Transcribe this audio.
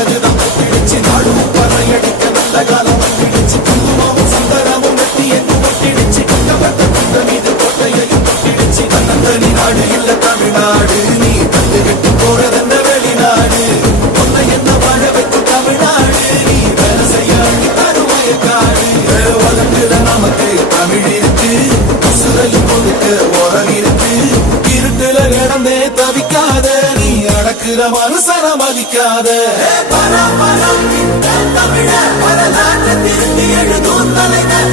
அழகுதான் பிடிச்சு நாடும் பறையடிக்க நல்ல காலம் பிடிச்சு குங்குமமும் சந்தனமும் வெட்டி எங்கும் ஒட்டிடுச்சு கவர்ந்த குந்த மீது கோட்டையையும் கொட்டிடுச்சு தன்னந்தனி நாடு இல்ல தமிழ்நாடு நீ தந்து விட்டு போறதென்ன வெளிநாடு பொண்ணை என்ன வாழ வைக்கும் தமிழ்நாடு நீ வேலை செய்ய அள்ளி தருவாய காடு வளர்ந்துல நமக்கு தமிழ் இருக்கு உசுரையும் கொடுக்க உரம் இருக்கு இருட்டுல கிடந்தே தவிக்காத நீ அடக்குற மனுசன மதிக்காத பரம் தமிழ வரலாற்றை திருத்தி எழுதும் தலைவர்